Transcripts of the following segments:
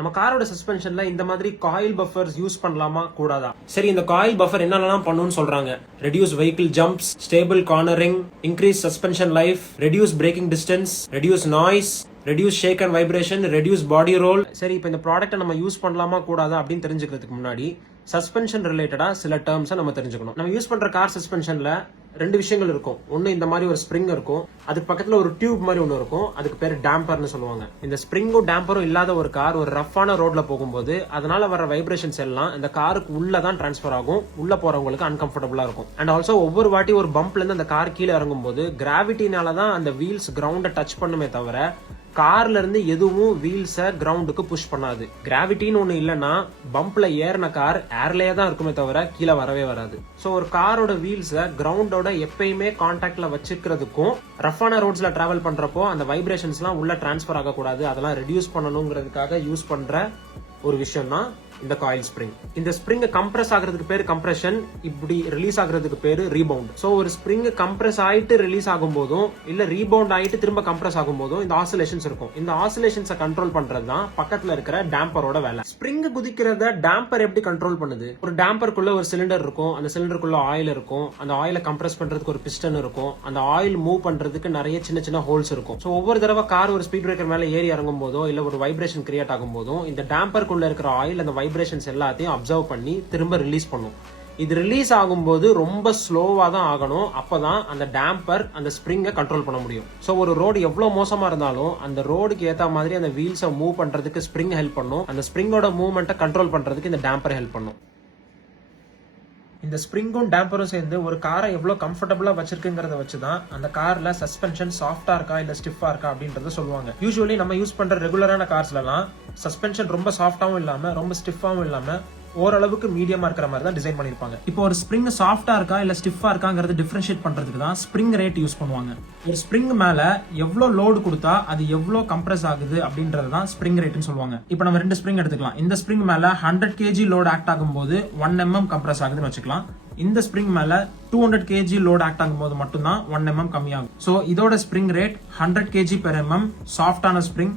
நம்ம காரோட சஸ்பென்ஷன்ல இந்த மாதிரி காயில் பஃபர்ஸ் யூஸ் பண்ணலாமா கூடாதா? சரி, இந்த காயில் பஃபர் என்னெல்லாம் பண்ணுன்னு சொல்றாங்க. Reduce vehicle jumps, stable cornering, increase suspension life, reduce braking distance, reduce noise, reduce shake and vibration, reduce body roll. சரி, இப்போ இந்த ப்ராடக்ட்டை நம்ம யூஸ் பண்ணலாமா கூடாதா அப்படின்னு தெரிஞ்சுக்கிறதுக்கு முன்னாடி சஸ்பென்ஷன் ரிலேட்டடா சில டேர்ம்ஸை நம்ம தெரிஞ்சுக்கணும். நம்ம யூஸ் பண்ற கார் சஸ்பென்ஷன்ல ரெண்டு விஷயங்கள் இருக்கும். ஒன்னு இந்த மாதிரி ஒரு ஸ்ப்ரிங் இருக்கும், அதுக்கு பக்கத்துல ஒரு டியூப் மாதிரி ஒன்னு இருக்கும், அதுக்கு பேரு டேம்பர்னு சொல்லுவாங்க. இந்த ஸ்ப்ரிங்கும் டேம்பரும் இல்லாத ஒரு கார் ஒரு ரஃப்பான ரோட்ல போகும்போது அதனால வர வைப்ரேஷன்ஸ் எல்லாம் இந்த காருக்கு உள்ளதான் டிரான்ஸ்பர் ஆகும். உள்ள போறவங்களுக்கு அன்கம்ஃபர்டபுளா இருக்கும். அண்ட் ஆல்சோ ஒவ்வொரு வாட்டி ஒரு பம்ப்ல இருந்து அந்த கார் கீழே இறங்கும் போது கிராவிட்டினால தான் அந்த வீல்ஸ் கிரவுண்ட டச் பண்ணுமே தவிர கார்ல இருந்து எதுவும் வீல்ஸ கிரவுண்டுக்கு புஷ் பண்ணாது. கிராவிட்டின்னு ஒண்ணு இல்லைன்னா பம்ப்ல ஏறின கார் ஏர்லயே தான் இருக்குமே தவிர கீழே வரவே வராது. சோ ஒரு காரோட வீல்ஸ கிரவுண்டோட எப்பயுமே கான்டாக்ட்ல வச்சுக்கிறதுக்கும் ரஃப்பான ரோட்ஸ்ல டிராவல் பண்றப்போ அந்த வைப்ரேஷன்ஸ் எல்லாம் உள்ள டிரான்ஸ்பர் ஆகக்கூடாது, அதெல்லாம் ரெடியூஸ் பண்ணணுங்கிறதுக்காக யூஸ் பண்ற ஒரு விஷயம் தான் இந்த காயில் ஸ்ப்ரிங். இந்த ஸ்ப்ரிங் கம்ப்ரஸ் ஆகிறதுக்கு பேரு கம்ப்ரஷன், இப்படி ரிலீஸ் ஆகிறதுக்கு பேரு ரீபவுண்ட். சோ ஒரு ஸ்ப்ரிங் கம்ப்ரஸ் ஆயிட்டு ரிலீஸ் ஆகும் போதும் இல்ல ரீபவுண்ட் ஆயிட்டு திரும்ப கம்ப்ரஸ் ஆகும் போதும் இந்த ஆசிலேஷன்ஸ் இருக்கும். இந்த ஆசிலேஷன்ஸை கண்ட்ரோல் பண்றது தான் பக்கத்துல இருக்கிற டேம்பரோட வேலை. ஸ்ப்ரிங் குதிக்கிறத டேம்பர் எப்படி கண்ட்ரோல் பண்ணுது? ஒரு டேம்பருக்குள்ள ஒரு சிலிண்டர் இருக்கும், அந்த சிலிண்டருக்குள்ள ஆயில் இருக்கும், அந்த ஆயில கம்ப்ரஸ் பண்றதுக்கு ஒரு பிஸ்டன் இருக்கும், அந்த ஆயில் மூவ் பண்றதுக்கு நிறைய சின்ன சின்ன ஹோல்ஸ் இருக்கும். சோ ஒவ்வொரு தடவை கார் ஒரு ஸ்பீட் பிரேக்கர் மேல ஏறி இறங்கும் போதோ இல்ல ஒரு வைப்ரேஷன் கிரியேட் ஆகும் போதும் இந்த டேம்பருக்குள்ள இருக்கிற ஆயில் அந்த வைப்ரேஷன்ஸ் எல்லாத்தையும் அப்சர்வ் பண்ணி திரும்ப ரிலீஸ் பண்ணும். இது ரிலீஸ் ஆகும்போது ரொம்ப ஸ்லோவா தான் ஆகணும், அப்பதான் அந்த டேம்பர் அந்த ஸ்ப்ரிங்கை கண்ட்ரோல் பண்ண முடியும். சோ ஒரு ரோடு எவ்வளவு மோசமா இருந்தாலும் அந்த ரோடுக்கு ஏத்த மாதிரி அந்த வீல்ஸை மூவ் பண்றதுக்கு ஸ்ப்ரிங் ஹெல்ப் பண்ணும், அந்த ஸ்ப்ரிங்கோட மூவ்மெண்ட்டை கண்ட்ரோல் பண்றதுக்கு இந்த டேம்பர் ஹெல்ப் பண்ணும். இந்த ஸ்ப்ரிங்கும் டேம்பரும் சேர்ந்து ஒரு காரை எவ்வளவு கம்ஃபர்டபுளா வச்சிருக்குங்கிறத வச்சுதான் அந்த கார்ல சஸ்பென்ஷன் சாஃப்டா இருக்கா இல்ல ஸ்டிஃபா இருக்கா அப்படின்றத சொல்லுவாங்க. யூசுவலி நம்ம யூஸ் பண்ற ரெகுலரான கார்ஸ்ல எல்லாம் சஸ்பென்ஷன் ரொம்ப சாஃப்டாவும் இல்லாம ரொம்ப ஸ்டிஃபாவும் இல்லாம ஓரளவுக்கு மீடியமா இருக்கிற மாதிரி தான் டிசைன் பண்ணிருப்பாங்க. இப்போ ஒரு ஸ்ப்ரிங் சாஃப்டா இருக்கா இல்ல ஸ்டிஃபா இருக்காங்கிறது டிஃபரன்ஷியேட் பண்றதுக்கு தான் ஸ்ப்ரிங் ரேட் யூஸ் பண்ணுவாங்க. ஒரு ஸ்ப்ரிங் மேல எவ்வளவு லோடு கொடுத்தா அது எவ்வளவு கம்ப்ரஸ் ஆகுது அப்படின்றது தான் ஸ்ப்ரிங் ரேட்னு சொல்லுவாங்க. இப்போ நம்ம ரெண்டு ஸ்ப்ரிங் எடுத்துக்கலாம். இந்த ஸ்ப்ரிங் மேல 100 kg லோடு ஆக்ட் ஆகும்போது 1 mm கம்ப்ரஸ் ஆகுதுன்னு வச்சுக்கலாம். இந்த ஸ்ப்ரிங் மேல 200 kg லோடு ஆக்ட் ஆகும்போது மட்டும்தான் 1 mm கம்மியாகும். சோ இதோட spring rate 100 kg per mm சாஃப்டான ஸ்ப்ரிங்,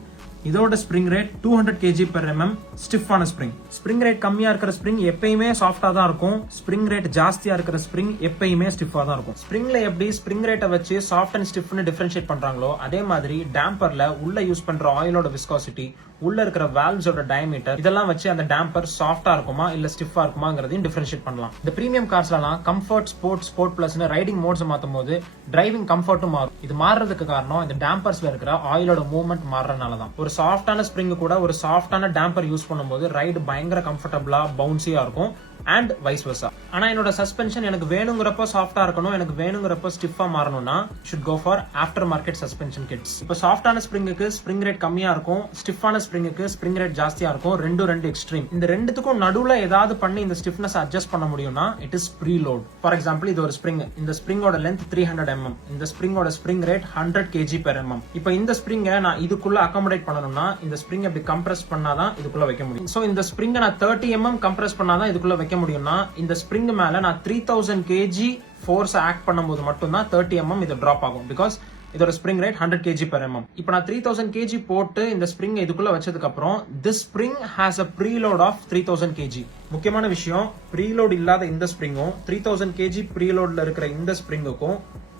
இதோட spring rate 200 kg per mm ஸ்டிஃபான ஸ்ப்ரிங். ஸ்ப்ரிங் ரேட் கம்மியா இருக்கிற ஸ்ப்ரிங் எப்பயுமே சாஃப்டா தான் இருக்கும், ஸ்ப்ரிங் ரேட் ஜாஸ்தியா இருக்கிற ஸ்ப்ரிங் எப்பயுமே ஸ்டிஃபா தான் இருக்கும். ஸ்ப்ரிங்ல எப்படி ஸ்ப்ரிங் ரேட்டை வச்சு சாஃப்ட் அண்ட் ஸ்டிஃப்னு டிஃபரன்ஷியேட் பண்றாங்களோ அதே மாதிரி டேம்பர்ல உள்ள யூஸ் பண்ற ஆயிலோட விஸ்காசிட்டி, உள்ள இருக்கிற வால்வ்ஸோட டயமீட்டர் இதெல்லாம் வச்சு அந்த டேம்பர் சாஃப்டா இருக்குமா இல்ல ஸ்டிஃபா இருக்குமாங்கிறதையும் டிஃபரன்ஷியேட் பண்ணலாம். இந்த பிரீமியம் கார்ஸ்லாம் கம்ஃபர்ட், ஸ்போர்ட், ஸ்போர்ட் பிளஸ்னு ரைடிங் மோட்ஸ் மாத்தும் போது டிரைவிங் கம்ஃபர்ட்டும் மாறும். இது மாறுறதுக்கு காரணம் இந்த டேம்பர்ஸ்ல இருக்கிற ஆயிலோட மூவ்மெண்ட் மாறறனால தான். ஒரு சாஃப்டான ஸ்ப்ரிங் கூட ஒரு சாஃப்டான டேம்பர் யூஸ் பண்ணும்போது ரைடு பயங்கர கம்ஃபர்டபுளா பவுன்சியா இருக்கும் அண்ட் வைஸ் வெர்சா. ஆனா என்னோட சஸ்பென்ஷன் எனக்கு வேணுங்கிறப்ப சாஃப்டா இருக்கணும், எனக்கு வேணுங்கிறப்ப ஸ்டிஃபா மாறணும்னா should go for after market suspension kits. இப்போ சாஃப்டான ஸ்ப்ரிங்குக்கு ஸ்ப்ரிங் ரேட் கம்மியா இருக்கும், ஸ்டிஃபான ஸ்ப்ரிங்குக்கு ஸ்ப்ரிங் ரேட் ஜாஸ்தியா இருக்கும். ரெண்டு எக்ஸ்ட்ரீம். இந்த ரெண்டுத்துக்கும் நடுவுல ஏதாவது பண்ணி இந்த ஸ்டிஃப்னஸ் அட்ஜஸ்ட் பண்ண முடியும்னா it is preload. For example இது ஒரு ஸ்ப்ரிங், இந்த ஸ்ப்ரிங்கோட லென்த் 300 mm, இந்த ஸ்ப்ரிங்கோட spring rate 100 kg per mm. இப்போ இந்த ஸ்ப்ரிங்கை நான் இதுக்குள்ள அகாமடேட் பண்ணணும்னா இந்த ஸ்ப்ரிங் எப்படி கம்ப்ரஸ் பண்ணாதான் இதுக்குள்ள வைக்க முடியும். சோ இந்த ஸ்ப்ரிங்கை நான் 30 mm கம்ப்ரஸ் பண்ணாதான் இதுக்குள்ள வைக்க முடியும்னா இந்த ஸ்ப்ரிங் மேல நான் 3000 kg ஃபோர்ஸ் ஆக்ட் பண்ணும்போது மட்டும்தான் 30 mm இது டிராப் ஆகும். பிகாஸ் இதோட spring rate 100 kg per mm. இப்போ நான் 3000 kg போட்டு இந்த ஸ்ப்ரிங் இதுக்குள்ள வச்சதுக்கு அப்புறம் this spring has a preload of 3000 kg. முக்கியமான விஷயம், ப்ரீலோட் இல்லாத இந்த ஸ்ப்ரிங்கும் 3000 kg ப்ரீலோட்ல இருக்கிற இந்த ஸ்ப்ரிங்குக்கும்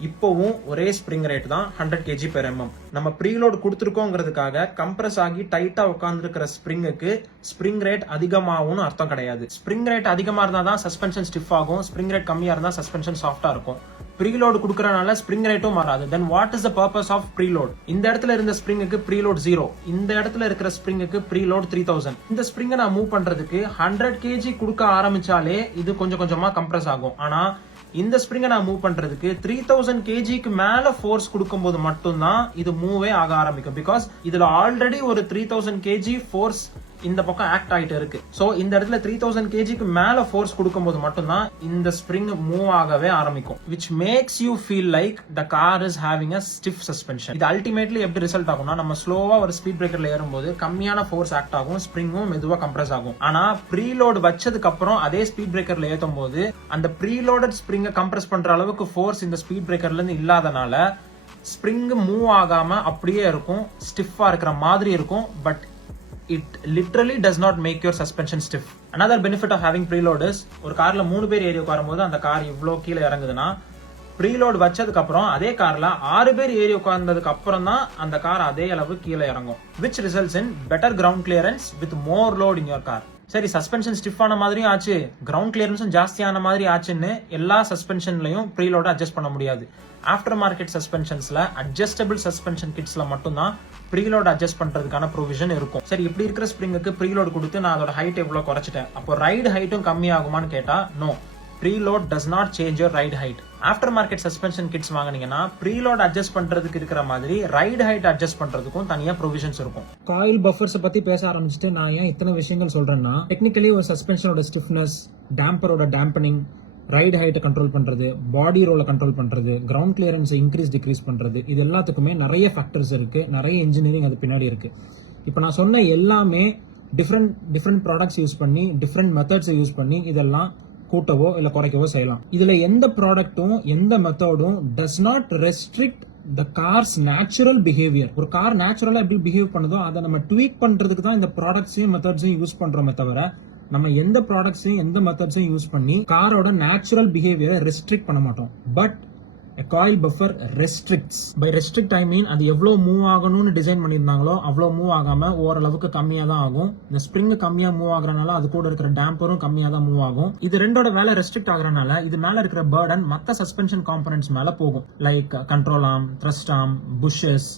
இப்போவும் ஒரே ஸ்ப்ரிங் ரேட் தான் 100 kg per mm. நம்ம ப்ரீலோட் கொடுத்துருக்கோங்கிறதுக்காக கம்ப்ரஸ் ஆகி டைட்டா உட்கார்ந்து இருக்கிற ஸ்ப்ரிங்குக்கு ஸ்ப்ரிங் ரேட் அதிகமாகும்னு அர்த்தம் கிடையாது. ஸ்ப்ரிங் ரேட் அதிகமா இருந்தா தான் சஸ்பென்ஷன் ஸ்டிஃப் ஆகும், ஸ்ப்ரிங் ரேட் கம்மியா இருந்தா சஸ்பென்ஷன் சாஃப்டா இருக்கும். ப்ரீலோட் கொடுக்கறனால ஸ்ப்ரிங் ரேட்டும் மாறாது. Then what is the purpose of preload? இந்த இடத்துல இருந்த ஸ்ப்ரிங்குக்கு ப்ரீலோட் 0, இந்த இடத்துல இருக்கிற ஸ்ப்ரிங்குக்கு ப்ரீலோட் 3000. இந்த ஸ்ப்ரிங்கை நான் மூவ் பண்றதுக்கு 100 kg கொடுக்க ஆரம்பிச்சாலே இது கொஞ்சம் கொஞ்சமா கம்ப்ரஸ் ஆகும். ஆனா இந்த ஸ்ப்ரிங்கை நான் மூவ் பண்றதுக்கு 3000 kgக்கு மேல ஃபோர்ஸ் கொடுக்கும்போது மட்டும்தான் இது மூவே ஆக ஆரம்பிக்கும். பிகாஸ் இதுல ஆல்ரெடி ஒரு 3000 kg ஃபோர்ஸ் இந்த பக்கம் ஆக்ட் ஆயிட்டு இருக்கு. சோ இந்த இடத்துல 3000 kgக்கு மேல ஃபோர்ஸ் கொடுக்கும்போது மட்டும்தான் இந்த ஸ்ப்ரிங் மூவ் ஆகவே ஆரம்பிக்கும். which makes you feel like the car is having a stiff suspension. இது அல்டிமேட்லி எப்படி ரிசல்ட் ஆகும்னா நம்ம ஸ்லோவா ஒரு ஸ்பீட் பிரேக்கர்ல ஏறும்போது கம்மியான ஃபோர்ஸ் ஆக்ட் ஆகும், ஸ்ப்ரிங்கும் மெதுவா கம்ப்ரஸ் ஆகும். ஆனா ப்ரீலோட் வச்சதுக்கு அப்புறம் அதே ஸ்பீட் பிரேக்கர்ல ஏத்தும் போது அந்த ப்ரீலோடட் ஸ்ப்ரிங்கை கம்ப்ரஸ் பண்ற அளவுக்கு ஃபோர்ஸ் இந்த ஸ்பீட் பிரேக்கர்ல இருந்து இல்லாதனால ஸ்ப்ரிங் மூவ் ஆகாம அப்படியே இருக்கும், ஸ்டிஃபா இருக்கிற மாதிரி இருக்கும். But it literally does not make your suspension stiff. Another benefit of having preload is ஒரு கார்ல 3 பேர் ஏறி உட்காரும்போது அந்த கார் இவ்ளோ கீழே இறங்குதுன்னா ப்ரீலோட் வச்சதுக்கு அப்புறம் அதே கார்ல 6 பேர் ஏறி உட்கார்ந்ததுக்கு அப்புறம் தான் அந்த கார் அதே அளவு கீழே இறங்கும், which results in better ground clearance with more load in your car. சரி, சஸ்பென்ஷன் ஸ்டிஃப் ஆன மாதிரியும் ஆச்சு, கிரவுண்ட் கிளியரன்ஸும் ஜாஸ்தியான மாதிரி ஆச்சுன்னு எல்லா சஸ்பென்ஷன்லயும் ப்ரீலோட அட்ஜஸ்ட் பண்ண முடியாது. ஆஃப்டர் மார்க்கெட் சஸ்பென்ஷன்ஸ்ல அட்ஜஸ்டபிள் சஸ்பென்ஷன் கிட்ஸ்ல மட்டும்தான் ப்ரீலோட் அட்ஜஸ்ட் பண்றதுக்கான ப்ரொவிஷன் இருக்கும். சரி, இப்படி இருக்கிற ஸ்ப்ரிங்குக்கு ப்ரீலோட் கொடுத்து நான் அதோட ஹைட் எவ்வளவு குறைச்சிட்டேன், அப்போ ரைடு ஹைட்டும் கம்மி ஆகுமான்னு கேட்டா no, preload does not change your ride height. After market suspension kits வாங்குனீங்கன்னா ப்ரீலோட் அட்ஜஸ்ட் பண்றதுக்கு இருக்கிற மாதிரி ரைடு ஹைட் அட்ஜஸ்ட் பண்றதுக்கும் தனியா ப்ரொவிஷன்ஸ் இருக்கும். காயில் பஃபர்ஸ் பத்தி பேச ஆரம்பிச்சுட்டு நான் ஏன் இத்தனை விஷயங்கள் சொல்றேன்னா, டெக்னிக்கலி ஒரு சஸ்பென்ஷனோட ஸ்டிஃப்னஸ், டேம்பரோட டேம்பனிங், ரைடு ஹைட்டை கண்ட்ரோல் பண்றது, பாடி ரோலை கண்ட்ரோல் பண்றது, கிரவுண்ட் கிளியரன்ஸை இன்க்ரீஸ் டிக்ரீஸ் பண்றது, இது எல்லாத்துக்குமே நிறைய ஃபேக்டர்ஸ் இருக்கு, நிறைய இன்ஜினியரிங் அது பின்னாடி இருக்கு. இப்போ நான் சொன்ன எல்லாமே டிஃப்ரெண்ட் ப்ராடக்ட்ஸ் யூஸ் பண்ணி, டிஃப்ரெண்ட் மெத்தட்ஸை யூஸ் பண்ணி இதெல்லாம் கூட்டவோ இல்ல குறைக்கவோ செய்யலாம். இதுல எந்த ப்ராடக்ட்டும் எந்த மெத்தடும் does not restrict the car's natural behaviour. ஒரு கார் நேச்சுரலா எப்படி பிஹேவ் பண்ணுதோ அதை நம்ம ட்வீட் பண்றதுக்கு தான் இந்த ப்ராடக்ட்ஸையும் மெத்தட்ஸையும் யூஸ் பண்றோமே தவிர நம்ம எந்த ப்ராடக்ட்ஸையும் எந்த மெத்தட்ஸையும் யூஸ் பண்ணி காரோட நேச்சுரல் பிஹேவியரை ரெஸ்ட்ரிக்ட் பண்ண மாட்டோம். But a coil buffer restricts. By restrict I mean அது எவ்வளவு மூவ் ஆகணும்னு டிசைன் பண்ணியிருந்தாங்களோ அவ்வளவு மூவ் ஆகாம ஓரளவுக்கு கம்மியா தான் ஆகும். இந்த ஸ்ப்ரிங் கம்மியா மூவ் ஆகுறதுனால அது கூட இருக்கிற டேம்பரும் கம்மியா தான் மூவ் ஆகும். இது ரெண்டோட வேலை ரெஸ்ட்ரிக்ட் ஆகுறதுனால இது மேல இருக்கிற பர்டன் மத்த சஸ்பென்ஷன் காம்பனன்ட்ஸ் மேல போகும். Like control arm, thrust arm, புஷஸ்,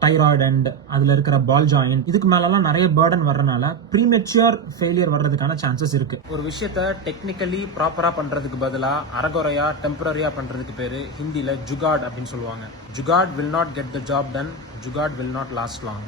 thyroid and அதுல இருக்கிற பால் ஜாயின்ட், இதுக்கு மேலாம் நிறைய பர்டன் வர்றதுனால ப்ரீமெச்சூர் ஃபெயிலியர் வர்றதுக்கான சான்சஸ் இருக்கு. ஒரு விஷயத்த டெக்னிக்கலி ப்ராப்பரா பண்றதுக்கு பதிலா அரகுறையா டெம்பரரியா பண்றதுக்கு பேரு ஹிந்தில ஜுகாட் அப்படின்னு சொல்லுவாங்க. Jugaad will not get the job done, jugaad will not last long.